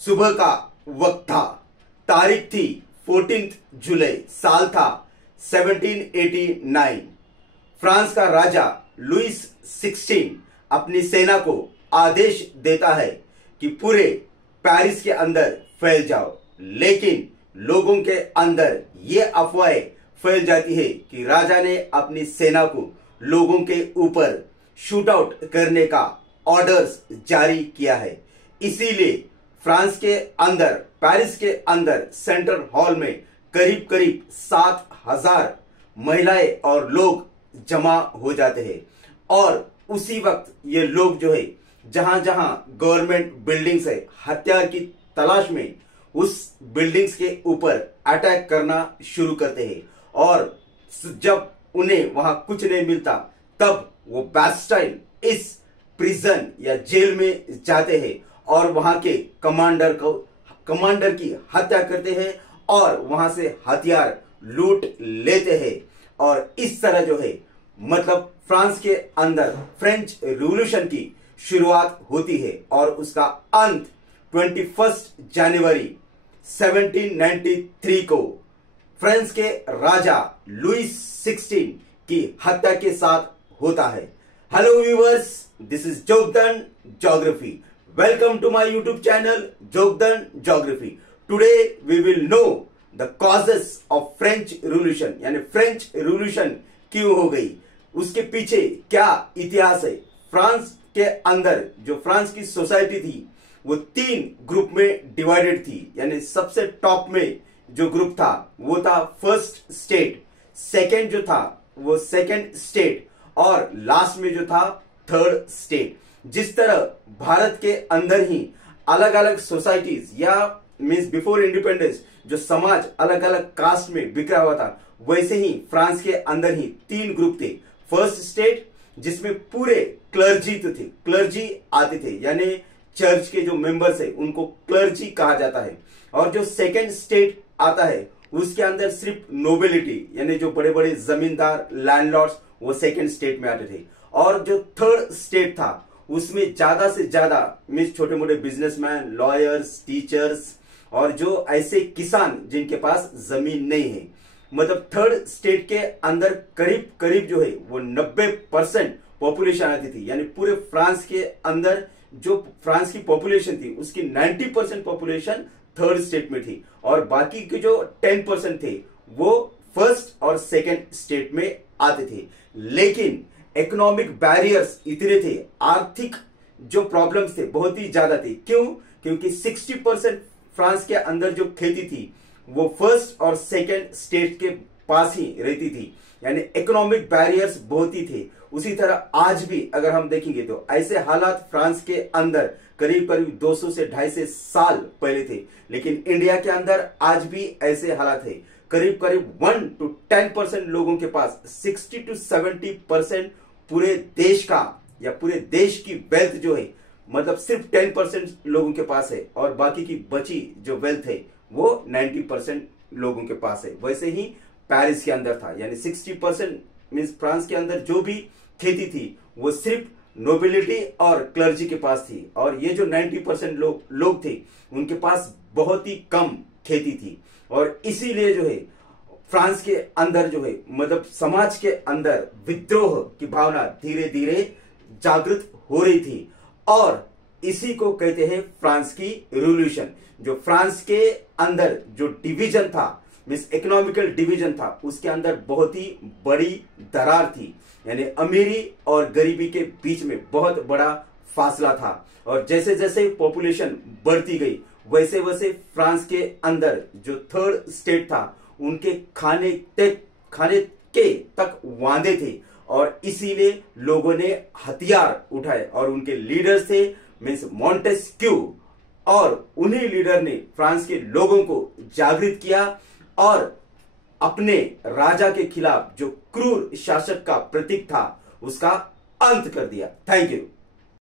सुबह का वक्त था, तारीख थी 14 जुलाई, साल था 1789। फ्रांस का राजा लुईस 16 अपनी सेना को आदेश देता है कि पूरे पेरिस के अंदर फैल जाओ, लेकिन लोगों के अंदर ये अफवाहें फैल जाती है कि राजा ने अपनी सेना को लोगों के ऊपर शूट आउट करने का ऑर्डर्स जारी किया है। इसीलिए फ्रांस के अंदर, पेरिस के अंदर सेंट्रल हॉल में करीब करीब 7,000 महिलाएं और लोग जमा हो जाते हैं। और उसी वक्त ये लोग जो है, जहां जहां गवर्नमेंट बिल्डिंग्स है, हथियार की तलाश में उस बिल्डिंग्स के ऊपर अटैक करना शुरू करते हैं। और जब उन्हें वहां कुछ नहीं मिलता, तब वो बास्टाइल, इस प्रिजन या जेल में जाते हैं और वहां के कमांडर की हत्या करते हैं और वहां से हथियार लूट लेते हैं। और इस तरह जो है, मतलब फ्रांस के अंदर फ्रेंच रिवॉल्यूशन की शुरुआत होती है और उसका अंत 21 जनवरी 1793 को फ्रांस के राजा लुईस 16 की हत्या के साथ होता है। Hello viewers, this is Jogdan geography. Welcome to my YouTube channel Jogdan geography. Today we will know the causes of French revolution, यानी फ्रेंच रिवॉल्यूशन क्यों हो गई, उसके पीछे क्या इतिहास है। फ्रांस के अंदर जो फ्रांस की सोसाइटी थी वो 3 ग्रुप में डिवाइडेड थी। यानी सबसे टॉप में जो ग्रुप था वो था फर्स्ट स्टेट, सेकेंड जो था वो सेकेंड स्टेट, और लास्ट में जो था थर्ड स्टेट। जिस तरह भारत के अंदर ही अलग अलग सोसाइटीज या मीन्स बिफोर इंडिपेंडेंस जो समाज अलग अलग कास्ट में बिखरा हुआ था, वैसे ही फ्रांस के अंदर ही 3 ग्रुप थे। फर्स्ट स्टेट जिसमें पूरे क्लर्जी तो थे, क्लर्जी आते थे, यानी चर्च के जो मेंबर्स है उनको क्लर्जी कहा जाता है। और जो सेकेंड स्टेट आता है उसके अंदर सिर्फ नोबिलिटी, यानी जो बड़े बड़े जमींदार, लैंडलॉर्ड्स, वो सेकेंड स्टेट में आते थे। और जो थर्ड स्टेट था उसमें ज्यादा से ज्यादा मीन्स छोटे मोटे बिजनेसमैन, लॉयर्स, टीचर्स और जो ऐसे किसान जिनके पास जमीन नहीं है। मतलब थर्ड स्टेट के अंदर करीब करीब जो है वो 90% पॉपुलेशन आती थी। यानी पूरे फ्रांस के अंदर जो फ्रांस की पॉपुलेशन थी उसकी 90% पॉपुलेशन थर्ड स्टेट में थी, और बाकी के जो 10% थे वो फर्स्ट और सेकेंड स्टेट में आते थे। लेकिन इकोनॉमिक बैरियर्स इतने थे, आर्थिक जो प्रॉब्लम्स थे बहुत ही ज्यादा थे। क्यों? क्योंकि 60% फ्रांस के अंदर जो खेती थी वो फर्स्ट और सेकेंड स्टेट के पास ही रहती थी। यानी इकोनॉमिक बैरियर्स बहुत ही थे। उसी तरह आज भी अगर हम देखेंगे तो ऐसे हालात फ्रांस के अंदर करीब करीब 200 से 250 साल पहले थे। लेकिन इंडिया के अंदर आज भी ऐसे हालात है। करीब करीब 1 to 10% लोगों के पास 60 to 70% पूरे देश का या पूरे देश की वेल्थ जो है, मतलब सिर्फ 10% लोगों के पास है, और बाकी की बची जो वेल्थ है वो 90% लोगों के पास है। वैसे ही पेरिस के अंदर था, यानी 60% मीन्स फ्रांस के अंदर जो भी खेती थी वो सिर्फ नोबिलिटी और क्लर्जी के पास थी, और ये जो 90% लोग थे उनके पास बहुत ही कम खेती थी। और इसीलिए जो है फ्रांस के अंदर जो है, मतलब समाज के अंदर विद्रोह की भावना धीरे धीरे जागृत हो रही थी, और इसी को कहते हैं फ्रांस की रिवॉल्यूशन। जो फ्रांस के अंदर जो डिवीजन था, मीन्स इकोनॉमिकल डिवीजन था, उसके अंदर बहुत ही बड़ी दरार थी। यानी अमीरी और गरीबी के बीच में बहुत बड़ा फासला था। और जैसे जैसे पॉपुलेशन बढ़ती गई वैसे वैसे फ्रांस के अंदर जो थर्ड स्टेट था उनके खाने के तक वांदे थे, और इसीलिए लोगों ने हथियार उठाए। और उनके लीडर्स थे मीन्स मॉन्टेस्क्यू, और उन्हीं लीडर ने फ्रांस के लोगों को जागृत किया और अपने राजा के खिलाफ जो क्रूर शासक का प्रतीक था उसका अंत कर दिया। Thank you.